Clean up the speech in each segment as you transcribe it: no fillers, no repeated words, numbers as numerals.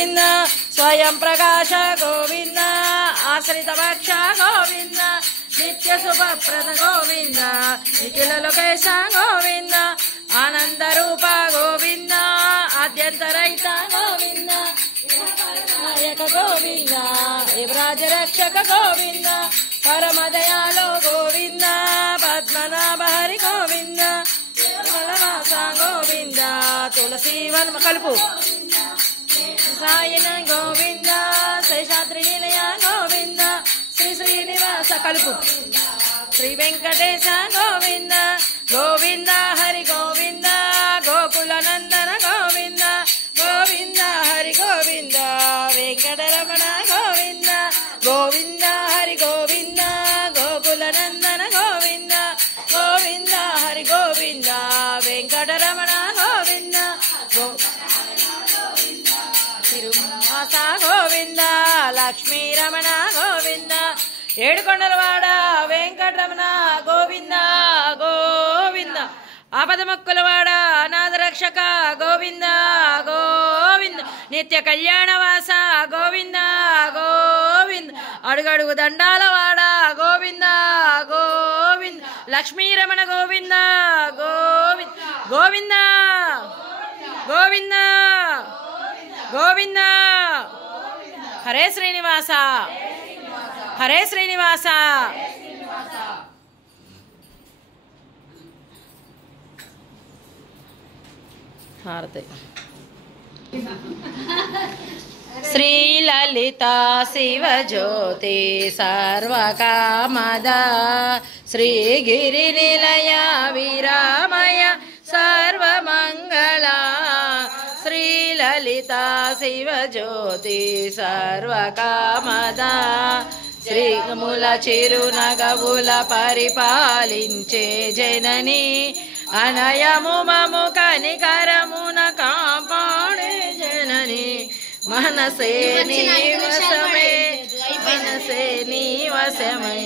గోవింద స్వయం ప్రకాశ గోవింద ఆశ్రిత భక్ష గోవింద నిత్య శుభప్రద గోవింద నిఖిల లోకేశ గోవింద ఆనంద రూప గోవింద ఆద్యంతరహిత గోవింద నాయక గోవింద యువరాజ రక్షక గోవింద పరమదయాలో గోవింద పద్మనాభ హరి గోవింద వనవాస గోవింద తులసి వనమ కలుపు సాయన గోవింద శేషాద్రి నిలయ గోవింద శ్రీ శ్రీనివాస కలుపు శ్రీ వెంకటేశ గోవింద గోవింద హరి గోవింద గోకుల నందన గోవింద గోవింద హరి గోవింద వెంకటరమణ గోవింద గోవింద హరి గోవింద గోకుల నందన గోవింద గోవింద హరి గోవింద వెంకటరమణ గోవింద తిరుమాస గోవింద లక్ష్మీ రమణ గోవింద ఏడుకొండలవాడ వెంకటరమణ గోవింద గోవింద ఆపదమొక్కులవాడ అనాథ రక్షక గోవింద గోవింద నిత్య కళ్యాణవాస గోవింద గోవింద అడుగడుగు దండాలవాడ గోవింద గోవింద లక్ష్మీరమణ గోవింద గోవింద గోవింద గోవింద గోవింద హరే శ్రీనివాస హరే శ్రీనివాస హారతి శ్రీ లలిత శివజ్యోతి సర్వకామద శ్రీగిరి నిలయ విరామయ సర్వమంగళ శ్రీ లలిత శివజ్యోతి సర్వకామద శ్రీముల చిరునగవుల పరిపాలించే జనని అనయము మము కనికరమున కాపాడే జనని మనసే నీవసమే మనసే నీవసమై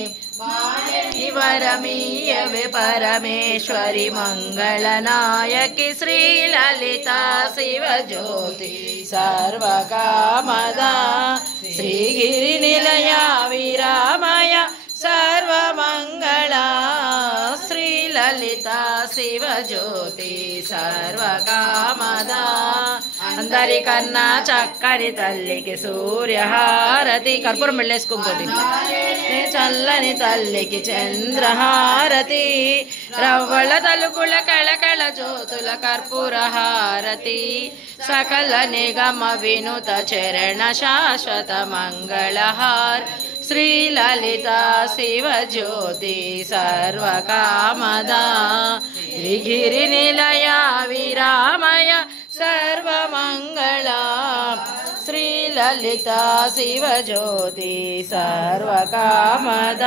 వరమీయవే పరమేశ్వరి మంగళనాయకి శ్రీ లలిత శివజ్యోతి సర్వకామద శ్రీగిరి నిలయ విరామయ సర్వమంగళ శ్రీ లలిత శివజ్యోతి సర్వకామద అందరికన్నా చక్కని తల్లికి సూర్యహారతి కర్పూరం వెళ్ళేసుకుంటుంది చల్లని తల్లికి చంద్రహారతి రవ్వల తలుకుల కళకళ జ్యోతుల కర్పూరహారతి సకల నిగమ వినుత చరణ శాశ్వత మంగళహార్ శ్రీ లలిత శివజ్యోతి సర్వకామద గిరి నిలయ విరామయ సర్వమంగళ శ్రీ లలిత శివజ్యోతి సర్వకామద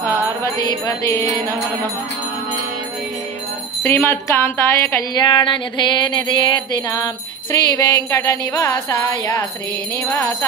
పార్వతీపదే నమః శ్రీమత్కాంతాయ కళ్యాణ నిధే నిధేర్దిన శ్రీ వెంకట నివాసాయ శ్రీనివాస